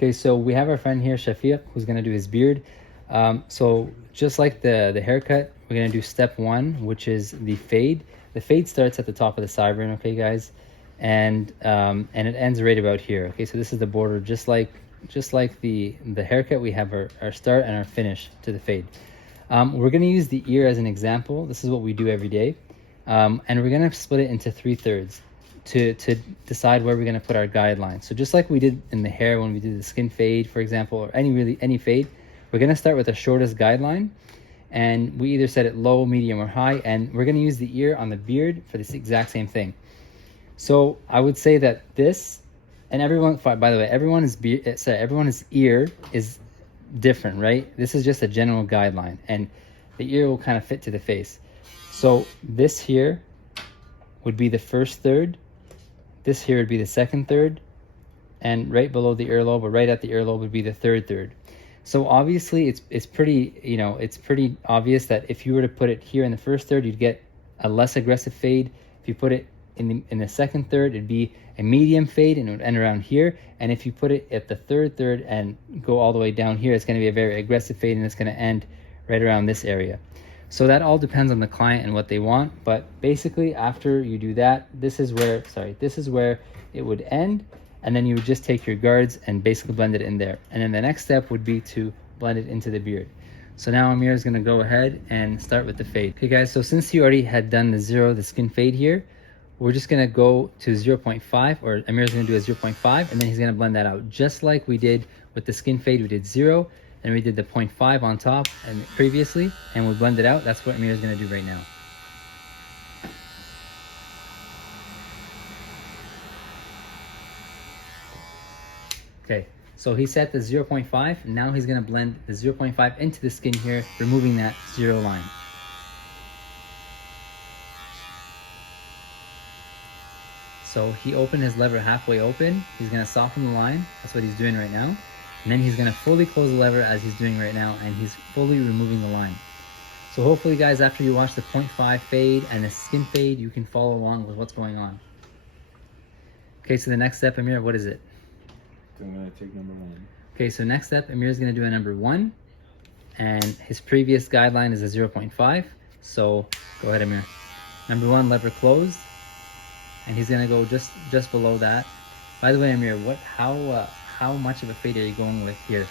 Okay, so we have our friend here, Shafiq, who's gonna do his beard. So just like the haircut, we're gonna do step one, which is the fade. The fade starts at the top of the sideburn, okay, guys, and it ends right about here. Okay, so this is the border, just like the haircut. We have our start and our finish to the fade. We're gonna use the ear as an example. This is what we do every day, and we're gonna split it into 3/3 to decide where we're going to put our guidelines. So just like we did in the hair when we did the skin fade, for example, or any fade, we're going to start with the shortest guideline, and we either set it low, medium, or high, and we're going to use the ear on the beard for this exact same thing. So I would say that this, and everyone, by the way, everyone's ear is different, right? This is just a general guideline, and the ear will kind of fit to the face. So this here would be the first third. This here would be the second third, and right below the earlobe, or right at the earlobe, would be the third third. So obviously it's pretty, it's pretty obvious that if you were to put it here in the first third, you'd get a less aggressive fade. If you put it in the second third, it'd be a medium fade, and it would end around here. And if you put it at the third third and go all the way down here, it's going to be a very aggressive fade, and it's going to end right around this area. So that all depends on the client and what they want, but basically after you do that, this is where it would end, and then you would just take your guards and basically blend it in there. And then the next step would be to blend it into the beard. So now Amir is gonna go ahead and start with the fade. Okay guys, so since you already had done the skin fade here, we're just gonna go to 0.5, or Amir's gonna do a 0.5, and then he's gonna blend that out. Just like we did with the skin fade, we did 0, and we did the 0.5 on top and previously, and we blend it out. That's what Amir is going to do right now. Okay, so he set the 0.5, and now he's going to blend the 0.5 into the skin here, removing that 0 line. So he opened his lever halfway open. He's going to soften the line. That's what he's doing right now. And then he's going to fully close the lever as he's doing right now, and he's fully removing the line. So hopefully guys, after you watch the 0.5 fade and the skin fade, you can follow along with what's going on. Okay, so the next step, Amir, what is it? So I'm going to take number 1. Okay, so next step, Amir is going to do a number 1, and his previous guideline is a 0.5. So go ahead, Amir. Number 1, lever closed, and he's going to go just below that. By the way, Amir, how much of a fade are you going with here?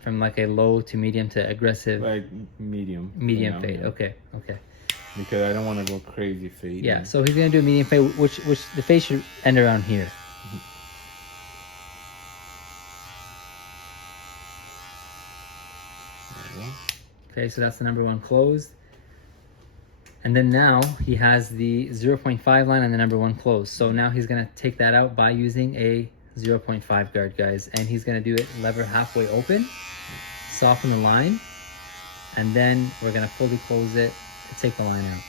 From like a low to medium to aggressive? Like medium. Medium fade, yeah. okay. Because I don't want to go crazy fade. Yeah, so he's gonna do a medium fade, which the fade should end around here. Okay, so that's the number 1 closed. And then now he has the 0.5 line and the number 1 closed. So now he's gonna take that out by using a 0.5 guard, guys, and he's going to do it lever halfway open, soften the line, and then we're going to fully close it to take the line out.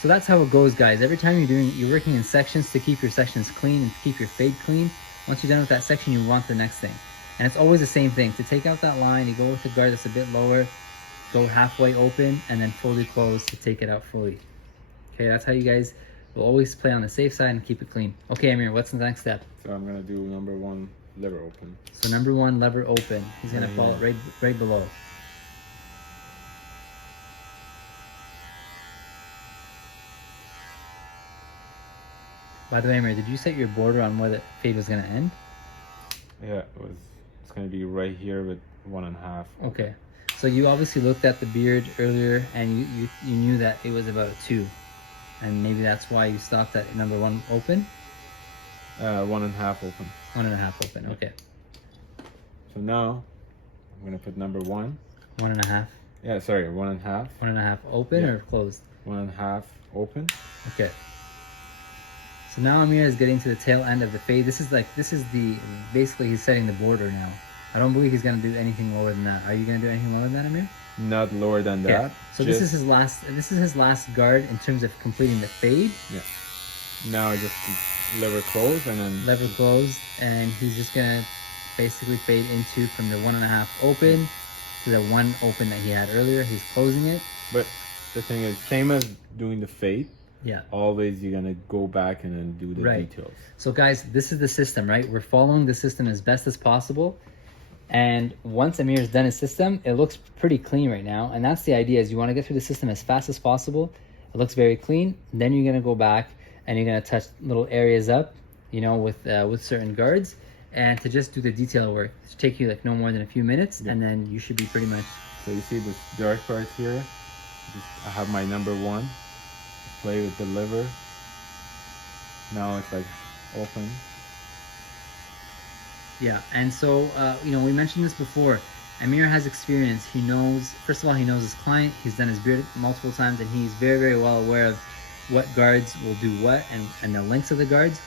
So that's how it goes, guys. Every time you're working in sections to keep your sections clean and keep your fade clean. Once you're done with that section, you want the next thing, and it's always the same thing. To take out that line, you go with the guard that's a bit lower, go halfway open, and then fully close to take it out fully. Okay, that's how you guys will always play on the safe side and keep it clean. Okay, Amir, what's the next step? So I'm gonna do number 1, lever open. So number 1, lever open. He's gonna follow it right below. By the way, Amir, did you set your border on where the fade was gonna end? Yeah, it's gonna be right here with 1.5. Okay. So you obviously looked at the beard earlier, and you knew that it was about a 2. And maybe that's why you stopped at number 1 open? 1.5 open. 1.5 open, okay. So now, I'm going to put number 1. 1.5. Yeah, sorry, 1.5. 1.5 open or closed? 1.5 open. Okay. So now Amir is getting to the tail end of the fade. Basically he's setting the border now. I don't believe he's going to do anything lower than that. Are you going to do anything lower than that, Amir? Not lower than that. Yeah. So this is his last guard in terms of completing the fade. Yeah. Now I just lever close and then lever closed, and he's just gonna basically fade into from the 1.5 open to the 1 open that he had earlier. He's closing it. But the thing is, same as doing the fade, Yeah. always you're gonna go back and then do the Right. details. So guys, this is the system, right? We're following the system as best as possible. And once Amir's done his system, it looks pretty clean right now. And that's the idea, is you want to get through the system as fast as possible. It looks very clean. Then you're going to go back and you're going to touch little areas up, you know, with certain guards. And to just do the detail work. It should take you like no more than a few minutes. Yeah. And then you should be pretty much... So you see this dark part here? I have my number 1. Play with the lever. Now it's like open. Yeah, and so, you know, we mentioned this before. Amir has experience. He knows, first of all, he knows his client. He's done his beard multiple times, and he's very, very well aware of what guards will do what and the lengths of the guards.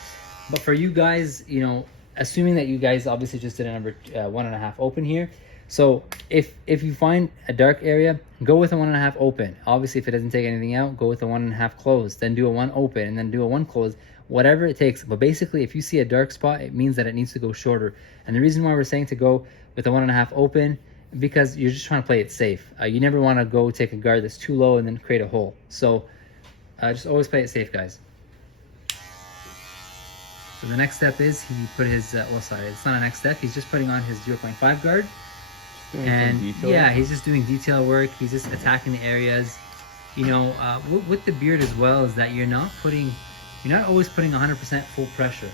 But for you guys, you know, assuming that you guys obviously just did a number 1.5 open here. So if you find a dark area, go with a 1.5 open. Obviously, if it doesn't take anything out, go with a 1.5 closed. Then do a 1 open, and then do a 1 closed. Whatever it takes. But basically, if you see a dark spot, it means that it needs to go shorter. And the reason why we're saying to go with a 1.5 open, because you're just trying to play it safe. You never want to go take a guard that's too low and then create a hole. So just always play it safe, guys. So the next step is he put his, well, sorry, it's not a next step. He's just putting on his 0.5 guard. And yeah, he's just doing detail work. He's just attacking the areas. You know, with the beard as well, is that you're not always putting 100% full pressure.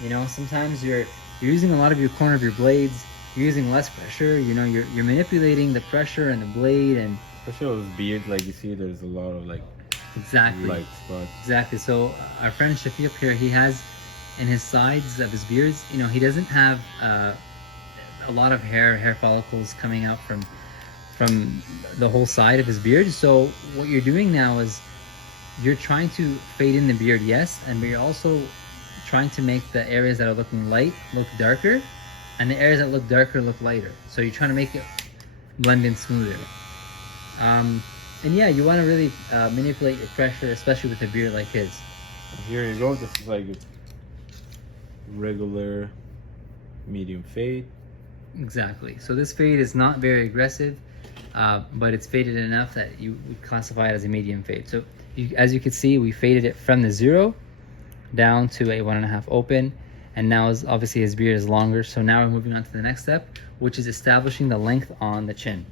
You know, sometimes you're using a lot of your corner of your blades. You're using less pressure. You know, you're manipulating the pressure and the blade, and especially with beard, like you see, there's a lot of like light spots. Exactly. So our friend Shafiq here, he has in his sides of his beards, you know, he doesn't have a lot of hair follicles coming out from the whole side of his beard. So what you're doing now is you're trying to fade in the beard, yes, and you're also trying to make the areas that are looking light look darker, and the areas that look darker look lighter. So you're trying to make it blend in smoother. And yeah, you want to really manipulate your pressure, especially with a beard like his. Here you go. This is like a regular medium fade. Exactly. So this fade is not very aggressive, but it's faded enough that you would classify it as a medium fade. So as you can see, we faded it from the 0 down to a 1.5 open, and now obviously his beard is longer. So now we're moving on to the next step, which is establishing the length on the chin.